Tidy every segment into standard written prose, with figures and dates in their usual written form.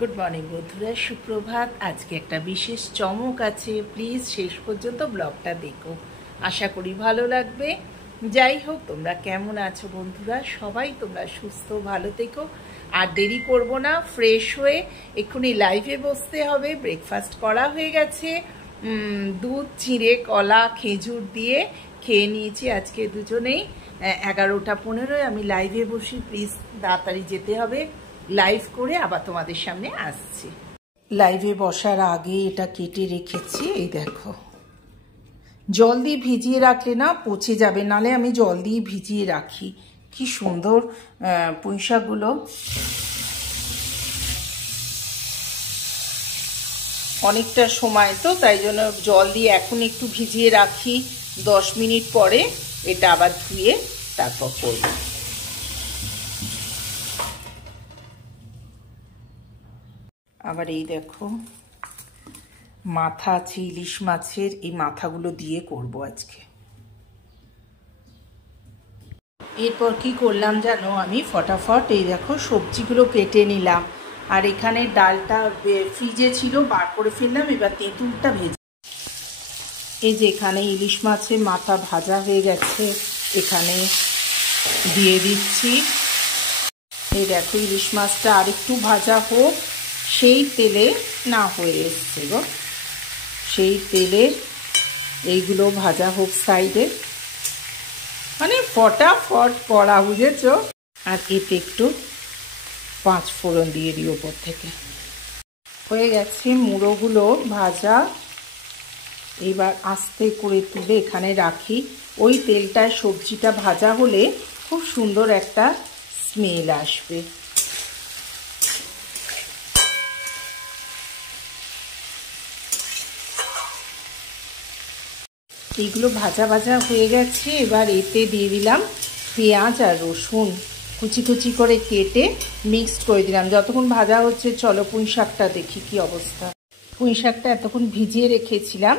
Good morning বন্ধুরা, সুপ্রভাত। আজকে একটা বিশেষ চমক আছে, প্লিজ শেষ পর্যন্ত ব্লগটা দেখো, আশা করি ভালো লাগবে। যাই হোক, তোমরা কেমন আছো বন্ধুরা? সবাই তোমরা সুস্থ ভালো থেকো। আর দেরি করব না, ফ্রেশ হয়ে এক্ষুনি লাইভে বসতে হবে। ব্রেকফাস্ট করা হয়ে গেছে, দুধ চিঁড়ে কলা খেজুর দিয়ে খেয়ে নিয়েছি আজকে দুজনেই। 11টা 15 আমি লাইভে বসি, প্লিজ তাড়াতাড়ি যেতে হবে। লাইভ করে আবার তোমাদের সামনে আসছি। লাইভে বসার আগে এটা কেটে রেখেছি, এই দেখো। জল দিয়ে ভিজিয়ে রাখলে না পচে যাবে, নালে আমি জল দিয়ে ভিজিয়ে রাখি। কি সুন্দর পুঁইশাকগুলো, অনেকটা সময় তো, তাই জন্য জল দিয়ে এখন একটু ভিজিয়ে রাখি। 10 মিনিট পরে এটা আবার ধুয়ে তারপর করব। আবার এই দেখো মাথা আছে ইলিশ মাছের, এই মাথাগুলো দিয়ে করব আজকে। এরপর কি করলাম জানো, আমি ফটাফট এই দেখো সবজিগুলো কেটে নিলাম। আর এখানে ডালটা ফ্রিজে ছিল, বার করে ফেললাম। এবার তেঁতুলটা ভেজে, এই যে এখানে ইলিশ মাছের মাথা ভাজা হয়ে গেছে, এখানে দিয়ে দিচ্ছি। এই দেখো ইলিশ মাছটা আরেকটু ভাজা হোক, সেই তেলে না হয়ে এসছে গো, সেই তেলে এইগুলো ভাজা হোক সাইডে, মানে ফটাফট করা, বুঝেছো? আর এতে একটু 5 ফোড়ন দিয়ে দিই ওপর থেকে। হয়ে গেছে মুড়োগুলো ভাজা। এবার আস্তে করে তুলে এখানে রাখি। ওই তেলটায় সবজিটা ভাজা হলে খুব সুন্দর একটা স্মেল আসবে। এইগুলো ভাজা ভাজা হয়ে গেছে। এবার এতে দিয়ে দিলাম পেঁয়াজ আর রসুন, কুচি কুচি করে কেটে মিক্সড করে দিলাম। যতক্ষণ ভাজা হচ্ছে চলো পুঁই শাকটা দেখি কি অবস্থা। পুঁই শাকটা এতক্ষণ ভিজিয়ে রেখেছিলাম।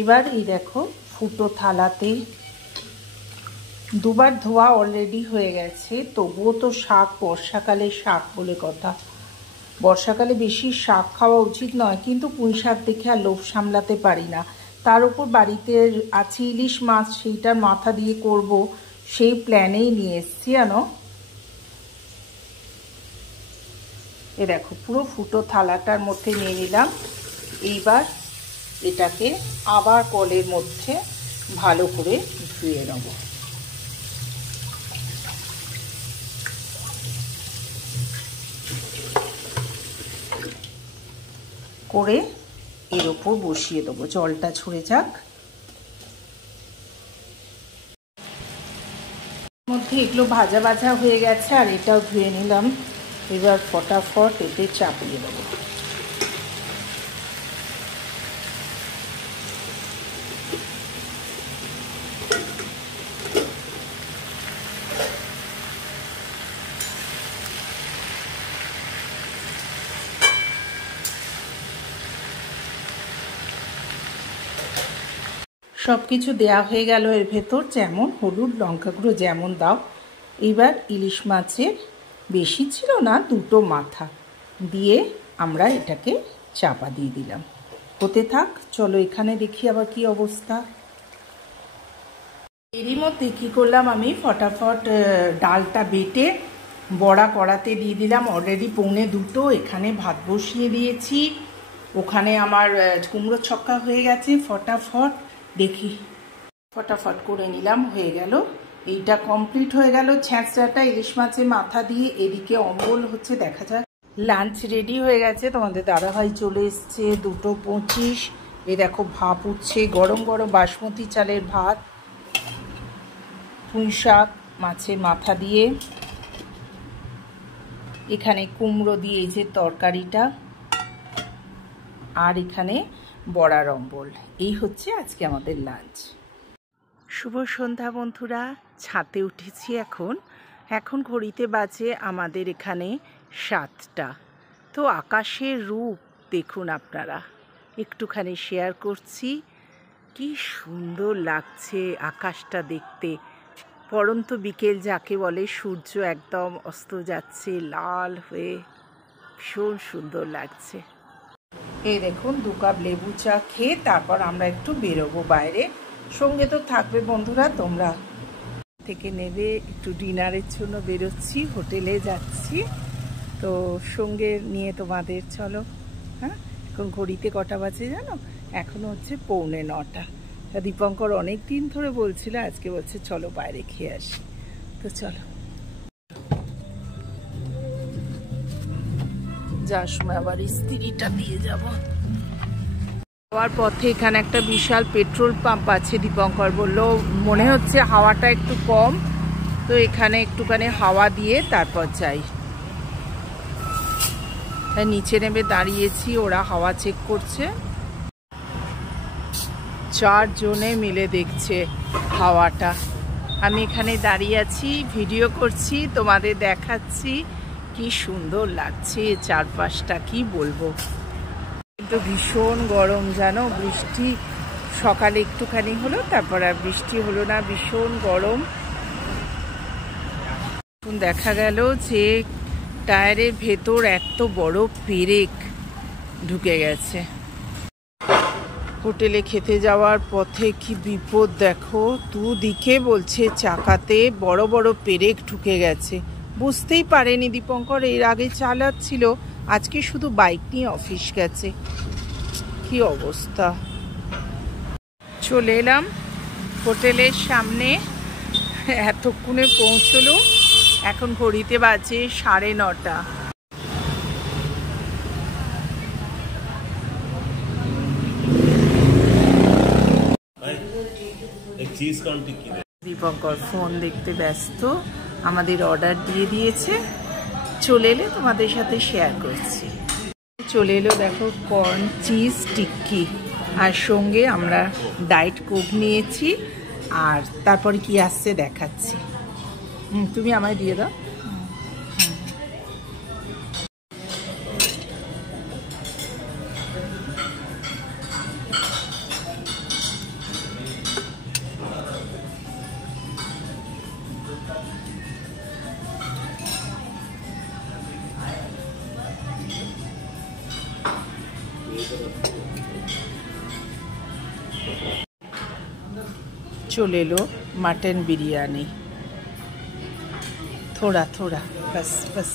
এবার এই দেখো ফুটো থালাতে, দুবার ধোয়া অলরেডি হয়ে গেছে, তবুও তো শাক, বর্ষাকালে শাক বলে কথা। বর্ষাকালে বেশি শাক খাওয়া উচিত নয়, কিন্তু পুঁই শাক দেখে আর লোভ সামলাতে পারি না। তার উপর বাড়িতে আছে ইলিশ মাছ, সেইটার মাথা দিয়ে করব, সেই প্ল্যানেই নিয়ে এসছি জানো। এ দেখো পুরো ফুটো থালাটার মধ্যে নিয়ে নিলাম। এইবার এটাকে আবার কলের মধ্যে ভালো করে ধুয়ে নেব। করে এর ওপর বসিয়ে দেবো, জলটা ঝরে যাক। মধ্যে এগুলো ভাজা ভাজা হয়ে গেছে, আর এটাও ধুয়ে নিলাম। এবার ফটাফট এতে চাপিয়ে দেবো। সব কিছু দেওয়া হয়ে গেল এর ভেতর, যেমন হলুদ লঙ্কা গুঁড়ো যেমন দাও। এবার ইলিশ মাছের বেশি ছিল না, 2টো মাথা দিয়ে আমরা এটাকে চাপা দিয়ে দিলাম। হতে থাক, চলো এখানে দেখি আবার কি অবস্থা। এরই মধ্যে কী করলাম, আমি ফটাফট ডালটা বেটে বড়া কড়াতে দিয়ে দিলাম। অলরেডি 1:45, এখানে ভাত বসিয়ে দিয়েছি। ওখানে আমার কুমড়ো ছক্কা হয়ে গেছে, ফটাফট দেখি ফটাফট করে নিলাম, হয়ে গেল। এইটা কমপ্লিট হয়ে গেল ছ্যাঁচড়াটা ইলিশ মাছের মাথা দিয়ে। এদিকে অম্বল হচ্ছে, দেখা যাক। লাঞ্চ রেডি হয়ে গেছে, তোমাদের দাদাভাই চলে এসছে 2:25। এই দেখো ভাপ উঠছে, গরম গরম বাসমতি চালের ভাত, পুঁই শাক মাছের মাথা দিয়ে, এখানে কুমড়ো দিয়ে এই যে তরকারিটা, আর এখানে বড়ার অম্বল। এই হচ্ছে আজকে আমাদের লাঞ্চ। শুভ সন্ধ্যা বন্ধুরা, ছাদে উঠেছি এখন ঘড়িতে বাজে আমাদের এখানে 7টা। তো আকাশের রূপ দেখুন আপনারা, একটুখানি শেয়ার করছি। কি সুন্দর লাগছে আকাশটা দেখতে। পড়ন্ত বিকেল যাকে বলে, সূর্য একদম অস্ত যাচ্ছে লাল হয়ে। ভীষণ সুন্দর লাগছে। এই দেখুন 2 কাপ লেবু চা খেয়ে তারপর আমরা একটু বেরোবো বাইরে। সঙ্গে তো থাকবে বন্ধুরা, তোমরা থেকে নেবে। একটু ডিনারের জন্য বেরোচ্ছি, হোটেলে যাচ্ছি, তো সঙ্গে নিয়ে তোমাদের চলো। হ্যাঁ, এখন ঘড়িতে কটা বাজে জানো? এখনো হচ্ছে 8:45। তা দীপঙ্কর অনেক দিন ধরে বলছিল, আজকে বলছে চলো বাইরে খেয়ে আসি। তো চলো, যাওয়ার সময় আবার স্ত্রীটা দিয়ে যাব। যাওয়ার পথে এখানে একটা বিশাল পেট্রোল পাম্প আছে। দীপঙ্কর বলল মনে হচ্ছে হাওয়াটা একটু কম, তো এখানে একটুখানি হাওয়া দিয়ে তারপর যাই। তাই নিচে নেমে দাঁড়িয়েছি, ওরা হাওয়া চেক করছে। 4 জনে মিলে দেখছে হাওয়াটা। আমি এখানে দাঁড়িয়ে আছি, ভিডিও করছি, তোমাদের দেখাচ্ছি। কি সুন্দর লাগছে চারপাশটা, কি বলবো। কিন্তু ভীষণ গরম জানো। বৃষ্টি সকালে একটুখানি হলো, তারপর আর বৃষ্টি হলো না, ভীষণ গরম। দেখা গেল যে টায়ারের ভেতর এত বড় পেরেক ঢুকে গেছে। হোটেলে খেতে যাওয়ার পথে কি বিপদ দেখো, দুদিকে বলছে চাকাতে বড় বড় পেরেক ঢুকে গেছে। বুঝতেই পারেনি দীপঙ্কর, এর আগে চালাচ্ছিল, আজকে শুধু বাইক নিয়ে অফিস গেছে। কি অবস্থা। চলে এলাম হোটেলের সামনে, এতক্ষণে পৌঁছলো। এখন ঘড়িতে বাজে 9:30। দীপঙ্কর ফোন দেখতে ব্যস্ত, আমাদের অর্ডার দিয়ে দিয়েছে। চলে এলে তোমাদের সাথে শেয়ার করছি। চলে এলো দেখো কর্ন চিজ টিক্কি, আর সঙ্গে আমরা ডায়েট কোক নিয়েছি। আর তারপরে কি আসছে দেখাচ্ছি। তুমি আমায় দিয়ে দাও। চলে এলো মাটন বিরিয়ানি, থোড়া থোড়া বাস বাস।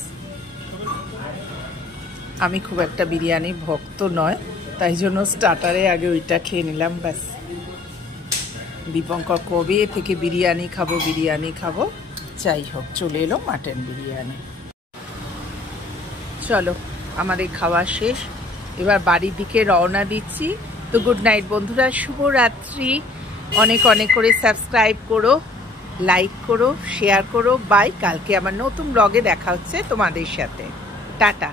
আমি খুব একটা বিরিয়ানি ভক্ত নয়, তাই জন্য স্টার্টারে আগে ওইটা খেয়ে নিলাম ব্যাস। দীপঙ্কর কবে থেকে বিরিয়ানি খাবো বিরিয়ানি খাবো, যাই হোক চলে এলো মাটন বিরিয়ানি। চলো আমাদের খাওয়া শেষ, এবার বাড়ির দিকে রওনা দিচ্ছি। তো গুড নাইট বন্ধুরা, শুভরাত্রি। অনেক অনেক করে সাবস্ক্রাইব করো, লাইক করো, শেয়ার করো। বাই, কালকে আমার নতুন ব্লগে দেখা হচ্ছে তোমাদের সাথে। টাটা।